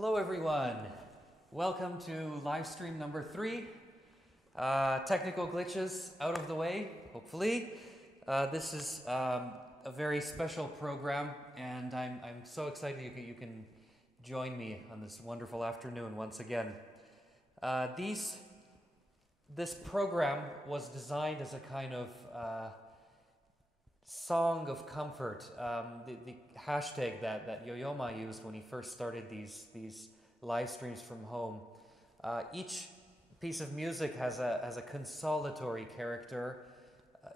Hello everyone. Welcome to Livestream number 3. Technical glitches out of the way, hopefully. This is a very special program, and I'm so excited you can join me on this wonderful afternoon once again. This program was designed as a kind of song of comfort. The hashtag that Yo-Yo-Ma used when he first started these live streams from home. Each piece of music has a consolatory character.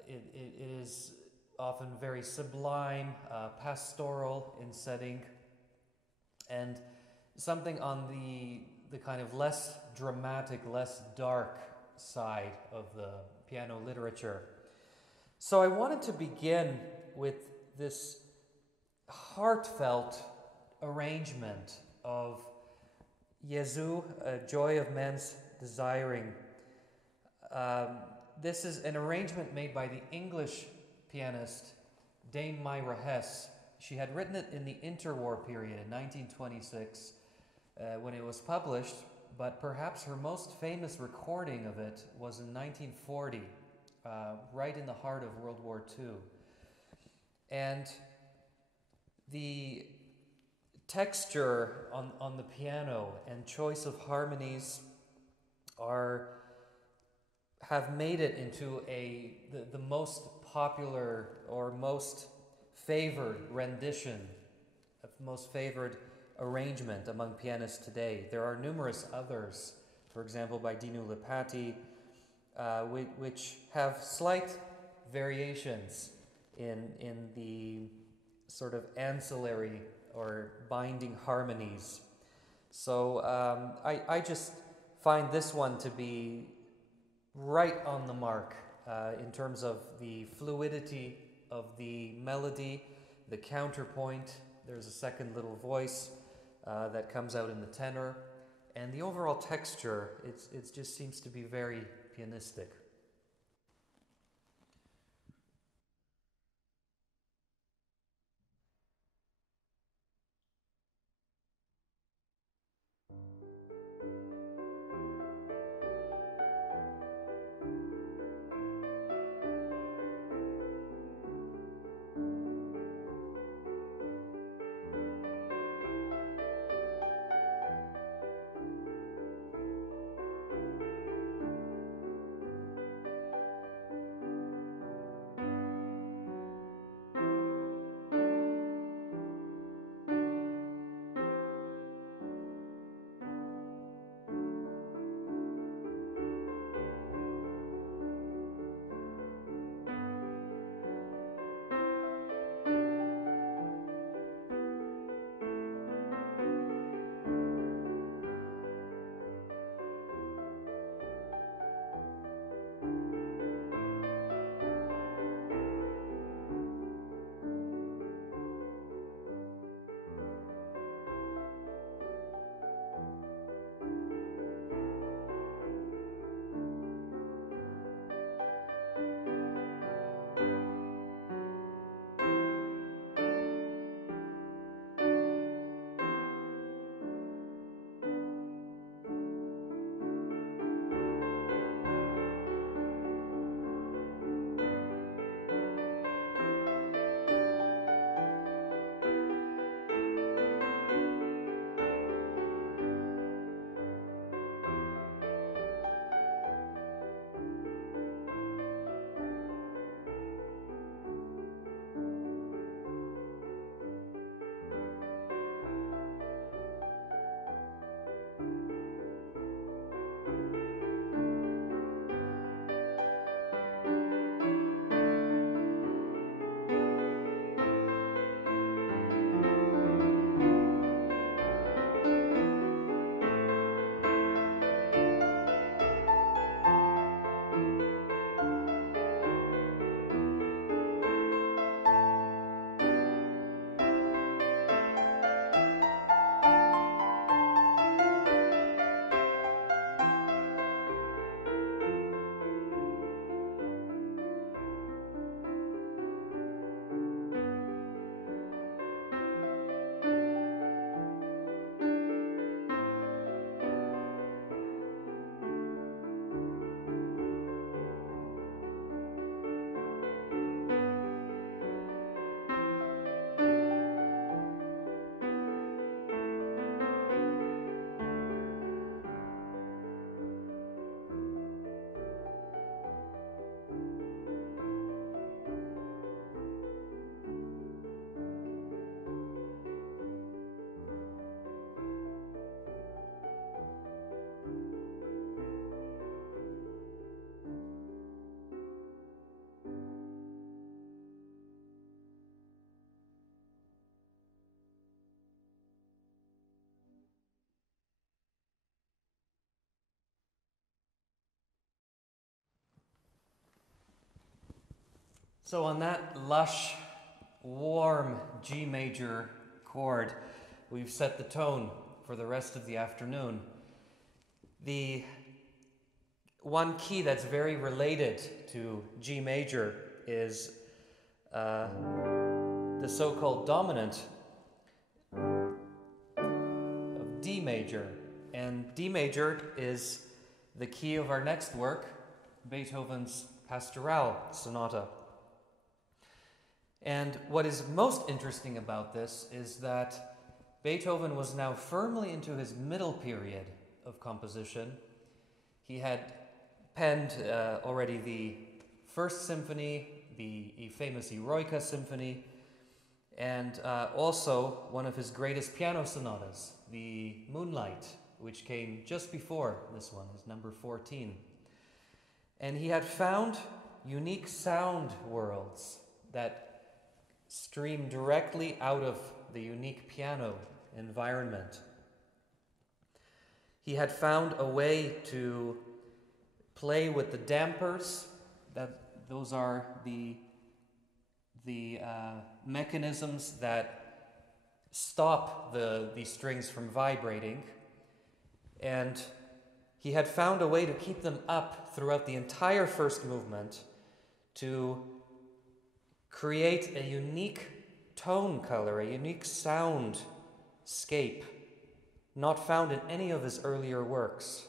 It is often very sublime, pastoral in setting, and something on the kind of less dramatic, less dark side of the piano literature. So I wanted to begin with this heartfelt arrangement of Jesu, Joy of Man's Desiring. This is an arrangement made by the English pianist Dame Myra Hess. She had written it in the interwar period in 1926 when it was published, but perhaps her most famous recording of it was in 1940. Right in the heart of World War II. And the texture on the piano and choice of harmonies have made it into the most popular or most favored rendition, most favored arrangement among pianists today. There are numerous others, for example by Dinu Lipatti, which have slight variations in the sort of ancillary or binding harmonies. So I just find this one to be right on the mark in terms of the fluidity of the melody, the counterpoint. There's a second little voice that comes out in the tenor, and the overall texture, it just seems to be very pianistic. So on that lush, warm G major chord, we've set the tone for the rest of the afternoon. The one key that's very related to G major is the so-called dominant of D major. And D major is the key of our next work, Beethoven's Pastoral Sonata. And what is most interesting about this is that Beethoven was now firmly into his middle period of composition. He had penned already the First Symphony, the famous Eroica Symphony, and also one of his greatest piano sonatas, the Moonlight, which came just before this one, his number 14. And he had found unique sound worlds that stream directly out of the unique piano environment. He had found a way to play with the dampers. Those are the mechanisms that stop the strings from vibrating. And he had found a way to keep them up throughout the entire first movement to create a unique tone color, a unique soundscape not found in any of his earlier works.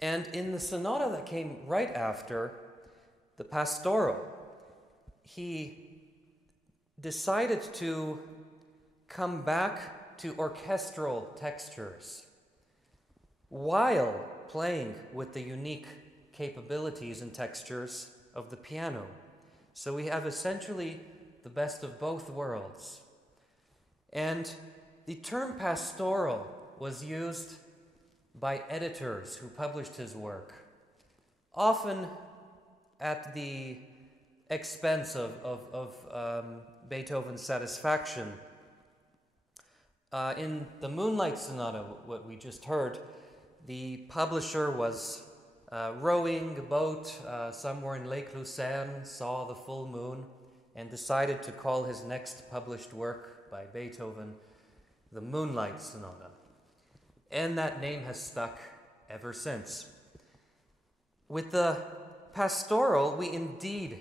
And in the sonata that came right after, the Pastoral, he decided to come back to orchestral textures while playing with the unique capabilities and textures of the piano. So we have essentially the best of both worlds. And the term pastoral was used by editors who published his work, often at the expense of Beethoven's satisfaction. In the Moonlight Sonata, what we just heard, the publisher was rowing a boat somewhere in Lake Lucerne, saw the full moon, and decided to call his next published work by Beethoven the Moonlight Sonata. And that name has stuck ever since. With the Pastoral, we indeed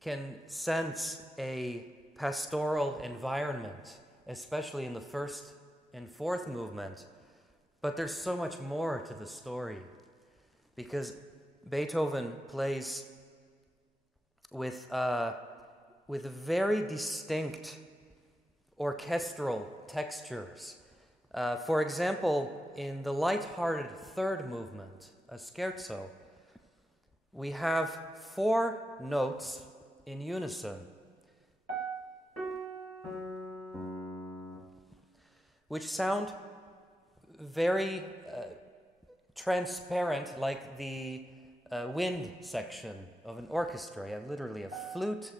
can sense a pastoral environment, especially in the first and fourth movement. But there's so much more to the story, because Beethoven plays with very distinct orchestral textures. For example, in the light-hearted third movement, a scherzo, we have 4 notes in unison, which sound very transparent, like the wind section of an orchestra. You have literally a flute,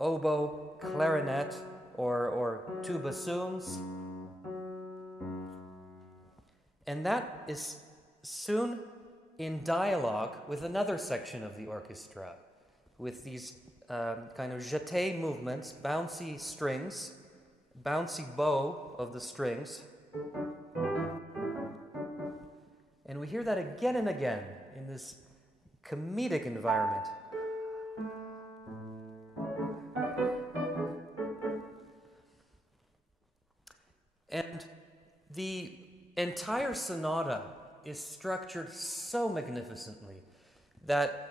oboe, clarinet, or 2 bassoons. And that is soon in dialogue with another section of the orchestra, with these kind of jeté movements, bouncy strings, bouncy bow of the strings. And we hear that again and again in this comedic environment. And the entire sonata is structured so magnificently that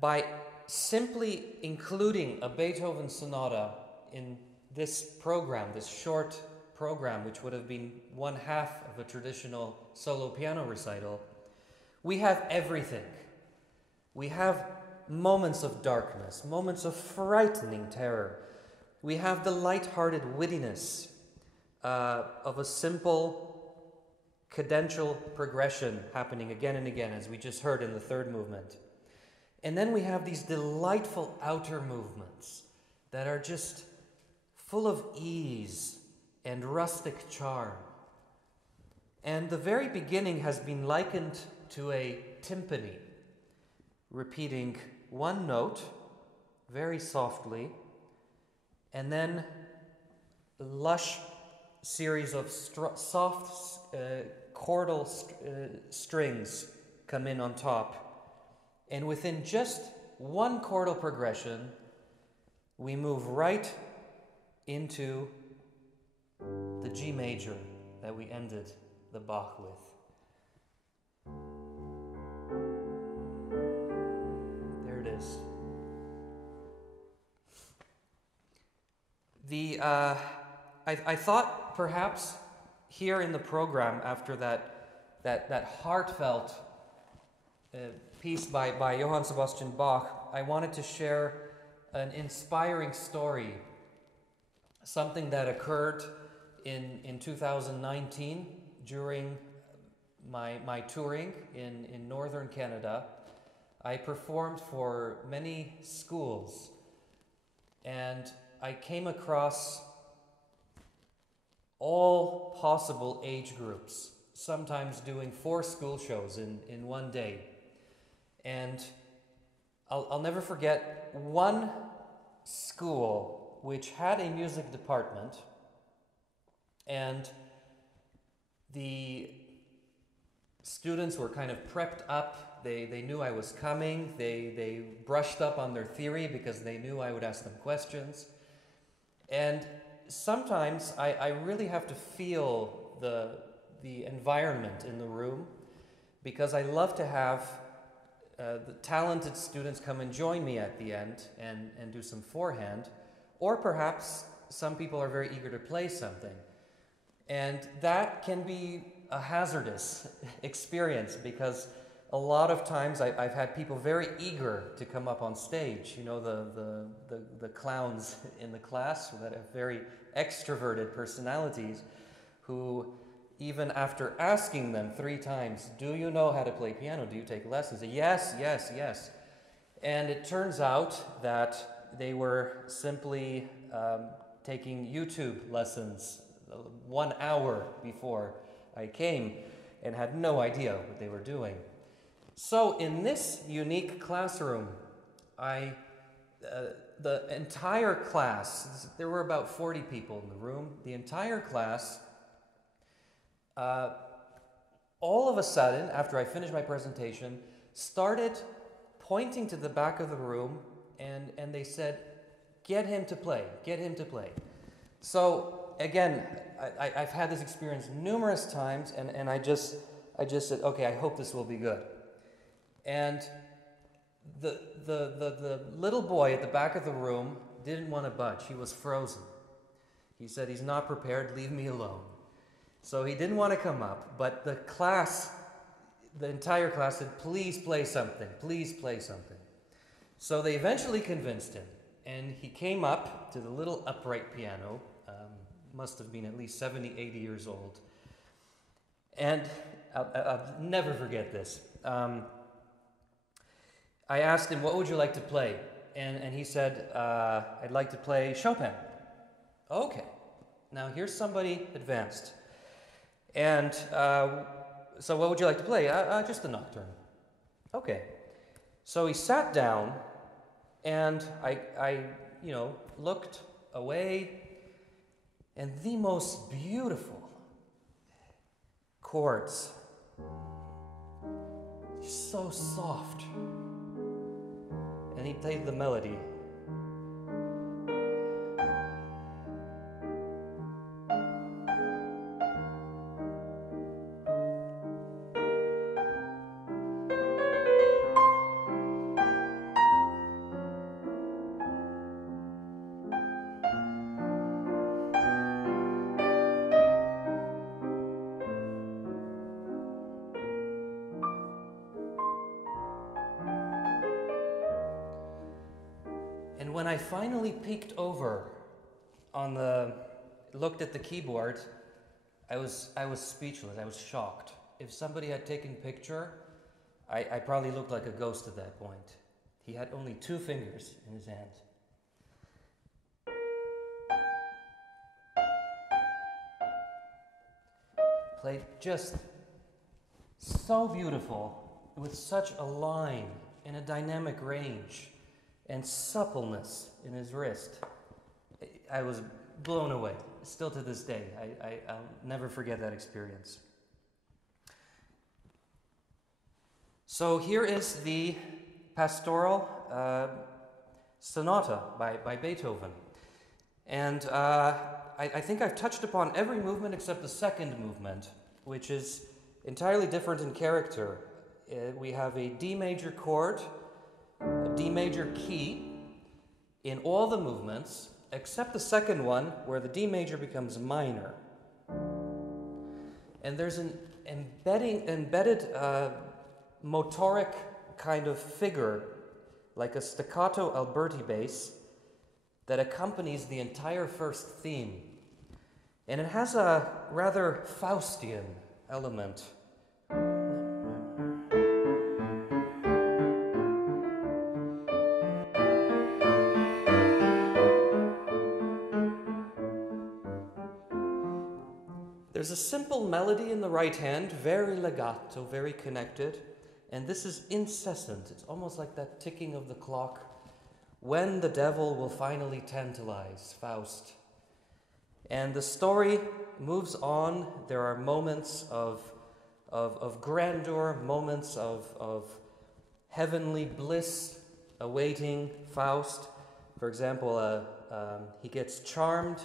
by simply including a Beethoven sonata in this program, this short program, which would have been 1/2 of a traditional solo piano recital, we have everything. We have moments of darkness, moments of frightening terror. We have the light-hearted wittiness of a simple cadential progression happening again and again, as we just heard in the third movement. And then we have these delightful outer movements that are just full of ease and rustic charm. And the very beginning has been likened to a timpani, repeating one note very softly, and then a lush series of soft chordal strings come in on top. And within just one chordal progression, we move right into the G major that we ended the Bach with. There it is. I thought perhaps here in the program, after that heartfelt piece by Johann Sebastian Bach, I wanted to share an inspiring story, something that occurred in 2019 during my touring in northern Canada. I performed for many schools, and I came across all possible age groups, sometimes doing 4 school shows in one day. And I'll never forget one school which had a music department, and the students were kind of prepped up. They knew I was coming. They brushed up on their theory because they knew I would ask them questions. And sometimes I really have to feel the environment in the room, because I love to have the talented students come and join me at the end and do some forehand, or perhaps some people are very eager to play something. And that can be a hazardous experience, because a lot of times I've had people very eager to come up on stage. You know, the clowns in the class that have very extroverted personalities, who even after asking them 3 times, do you know how to play piano? Do you take lessons? Yes, yes, yes. And it turns out that they were simply taking YouTube lessons 1 hour before I came and had no idea what they were doing. So in this unique classroom, the entire class, there were about 40 people in the room, the entire class, all of a sudden, after I finished my presentation, started pointing to the back of the room, and they said, get him to play, get him to play. So again, I've had this experience numerous times, and I just said, okay, I hope this will be good. And the little boy at the back of the room didn't want to budge. He was frozen. He said, he's not prepared, leave me alone. So he didn't want to come up, but the entire class said, please play something, please play something. So they eventually convinced him, and he came up to the little upright piano, must have been at least 70, 80 years old. And I'll never forget this. I asked him, what would you like to play? And he said, I'd like to play Chopin. Okay, now here's somebody advanced. And so what would you like to play? Just a nocturne. Okay. So he sat down, and I looked away, and the most beautiful chords, so soft. And he played the melody. And when I finally peeked over looked at the keyboard, I was speechless. I was shocked. If somebody had taken a picture, I probably looked like a ghost at that point. He had only 2 fingers in his hand. Played just so beautiful, with such a line and a dynamic range and suppleness in his wrist. I was blown away, still to this day. I'll never forget that experience. So here is the Pastoral Sonata by Beethoven. And I think I've touched upon every movement except the second movement, which is entirely different in character. We have a D major chord, a D major key in all the movements, except the second one, where the D major becomes minor. And there's an embedded motoric kind of figure, like a staccato Alberti bass, that accompanies the entire first theme. And it has a rather Faustian element. There's a simple melody in the right hand, very legato, very connected, and this is incessant. It's almost like that ticking of the clock when the devil will finally tantalize Faust. And the story moves on. There are moments of grandeur, moments of heavenly bliss awaiting Faust. For example, he gets charmed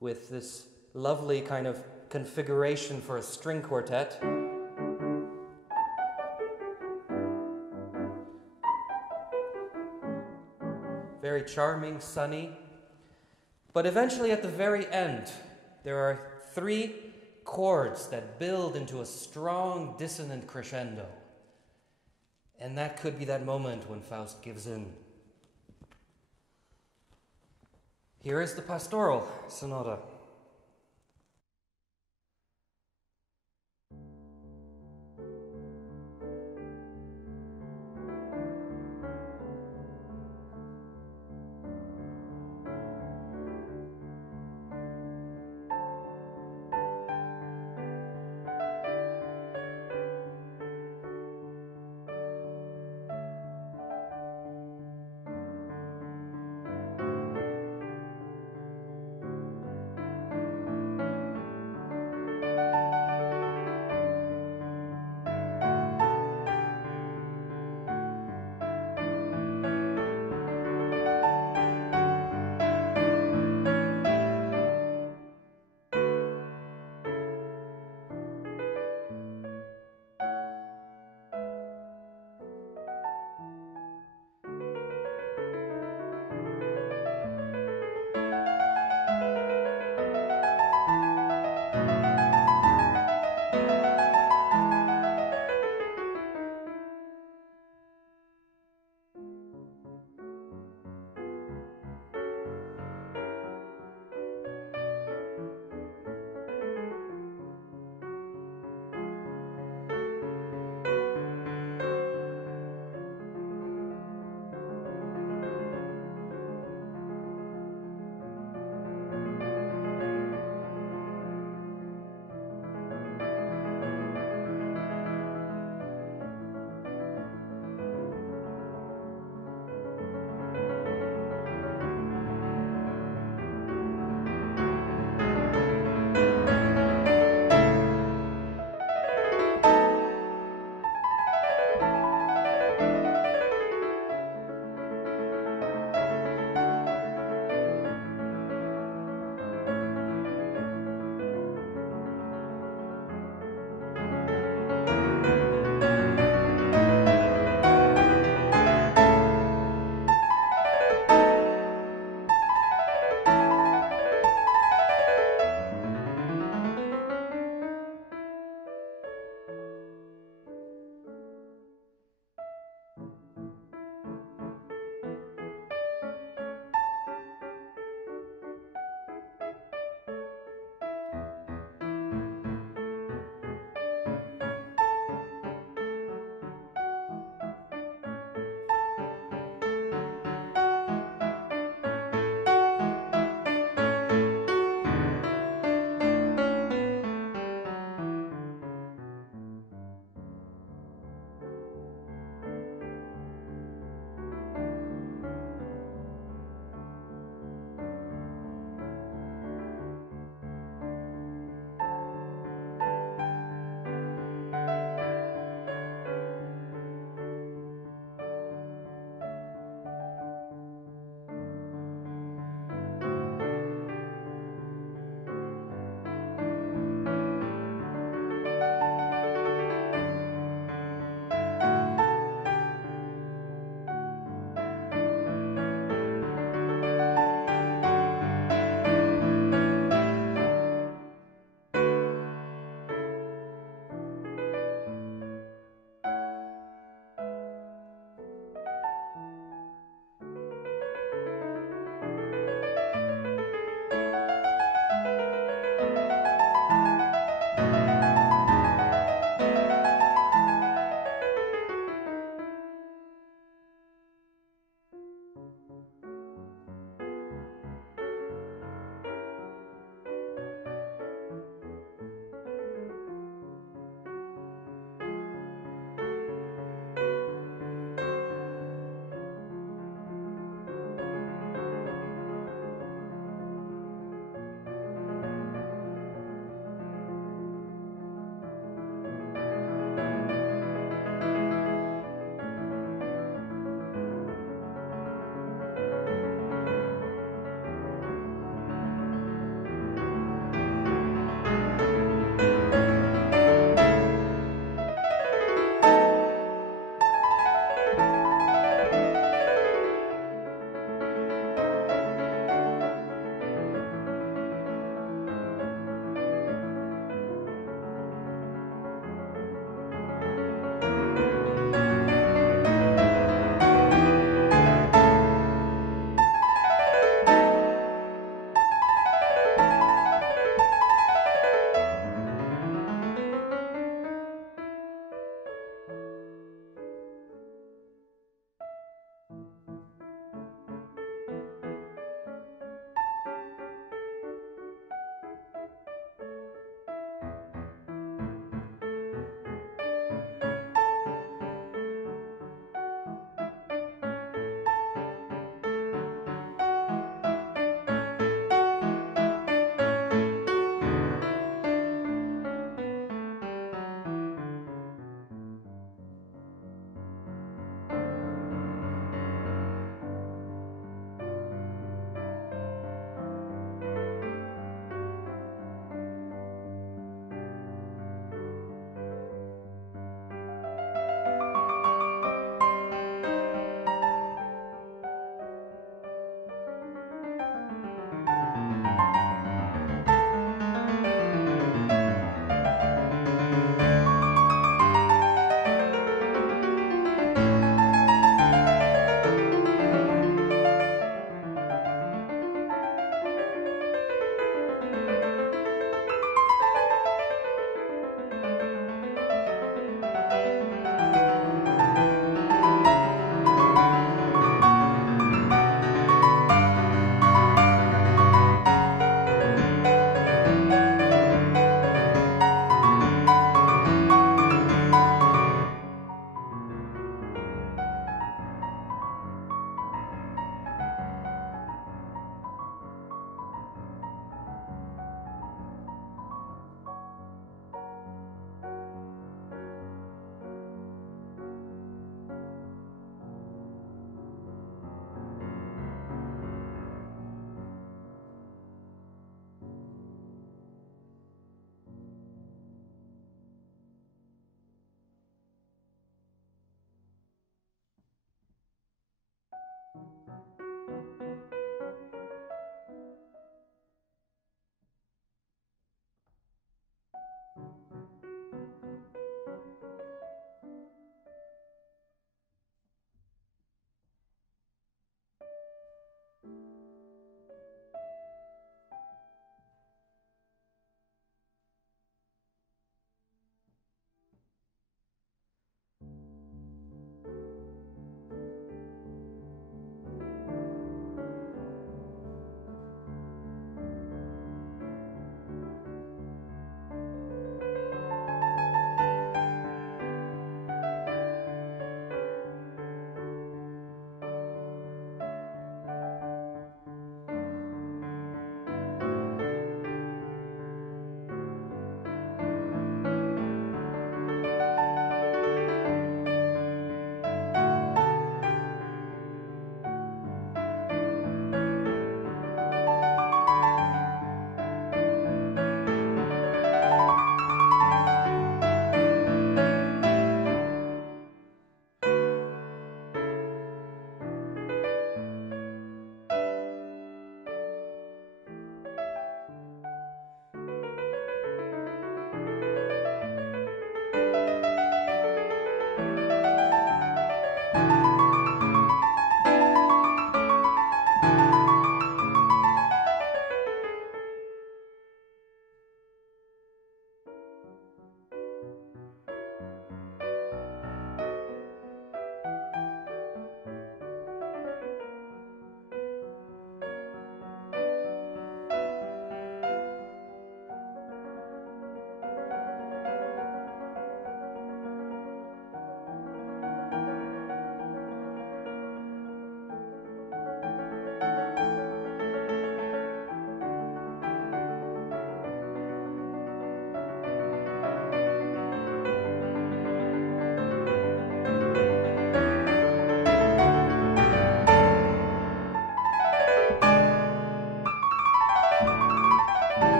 with this lovely kind of configuration for a string quartet. Very charming, sunny. But eventually at the very end, there are 3 chords that build into a strong dissonant crescendo. And that could be that moment when Faust gives in. Here is the Pastoral Sonata.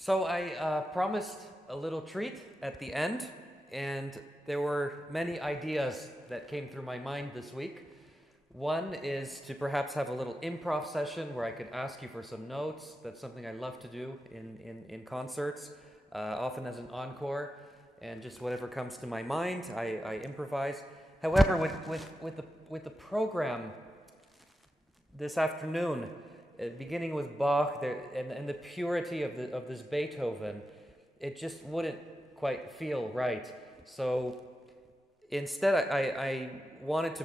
So I promised a little treat at the end, and there were many ideas that came through my mind this week. One is to perhaps have a little improv session where I could ask you for some notes. That's something I love to do in concerts, often as an encore, and just whatever comes to my mind, I improvise. However, with the program this afternoon, beginning with Bach and the purity of this Beethoven, it just wouldn't quite feel right. So instead, I wanted to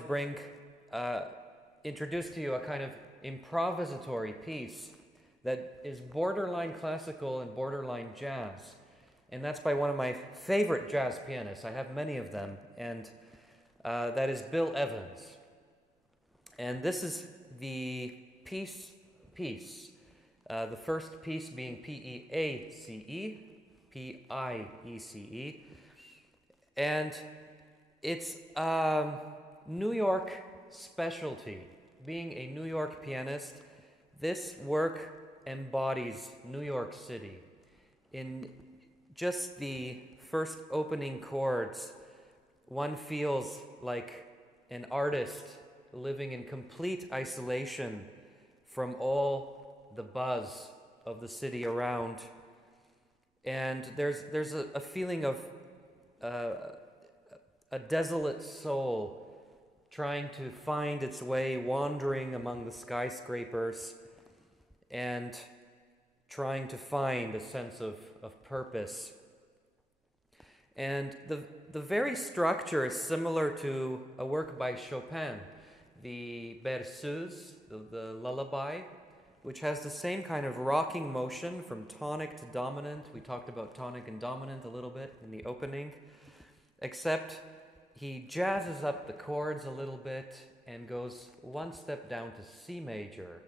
introduce to you a kind of improvisatory piece that is borderline classical and borderline jazz. And that's by one of my favorite jazz pianists. I have many of them, and that is Bill Evans. And this is the piece, the first piece being P-E-A-C-E, P-I-E-C-E. And it's New York specialty. Being a New York pianist, this work embodies New York City. In just the first opening chords, one feels like an artist living in complete isolation from all the buzz of the city around. And there's a feeling of a desolate soul trying to find its way, wandering among the skyscrapers and trying to find a sense of purpose. And the very structure is similar to a work by Chopin, the Berceuse, the lullaby, which has the same kind of rocking motion from tonic to dominant. We talked about tonic and dominant a little bit in the opening, except he jazzes up the chords a little bit and goes one step down to C major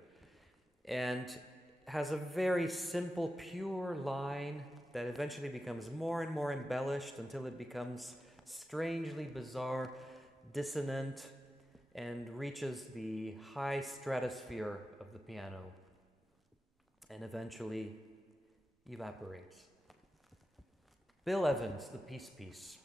and has a very simple, pure line that eventually becomes more and more embellished until it becomes strangely bizarre, dissonant, and reaches the high stratosphere of the piano and eventually evaporates. Bill Evans, the Piece.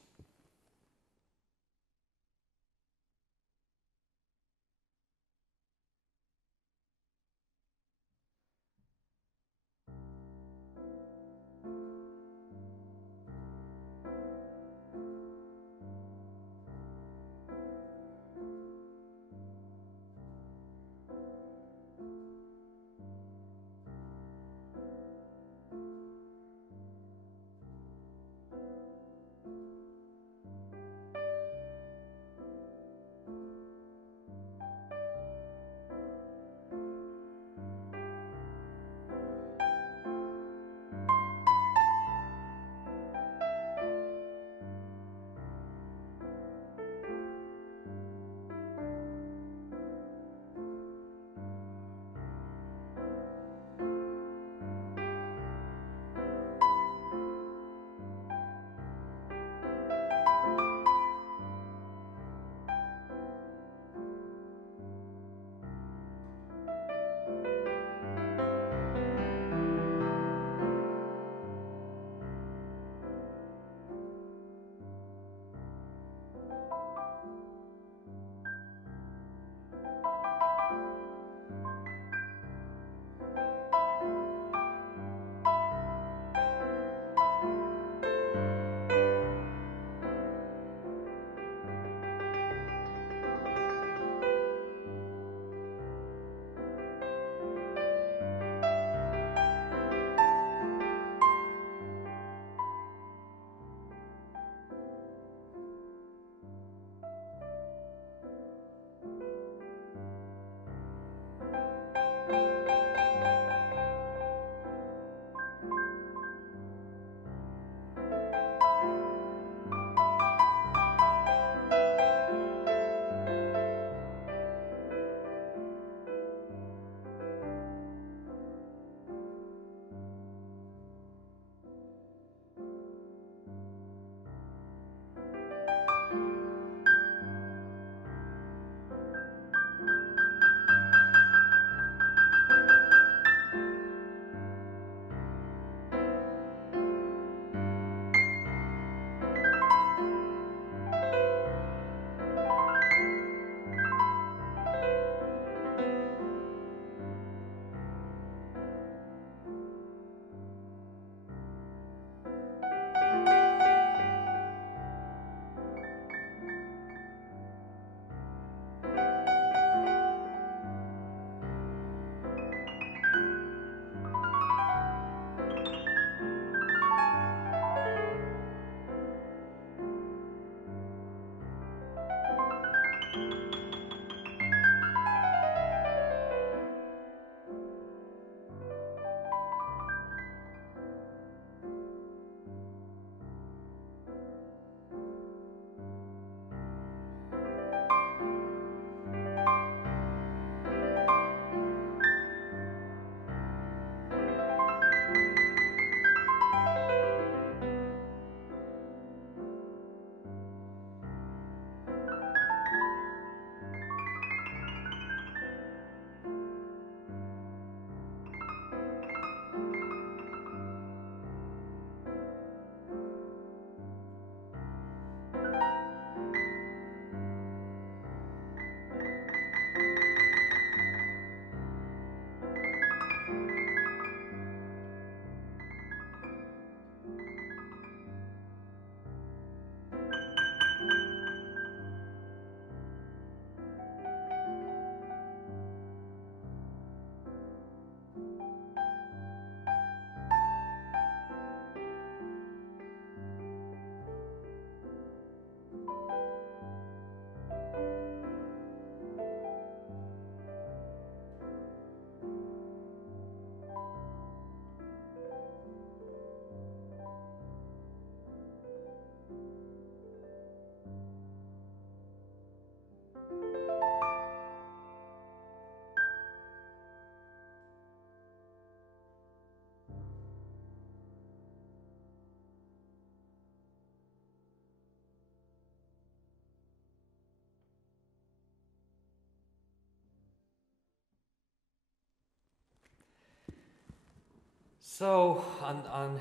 So, on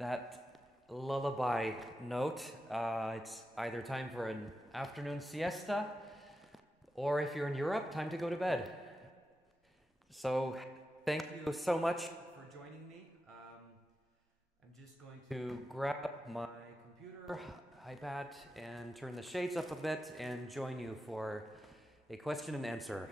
that lullaby note, it's either time for an afternoon siesta, or if you're in Europe, time to go to bed. So, thank you so much for joining me. I'm just going to grab my computer, iPad, and turn the shades up a bit and join you for a question and answer.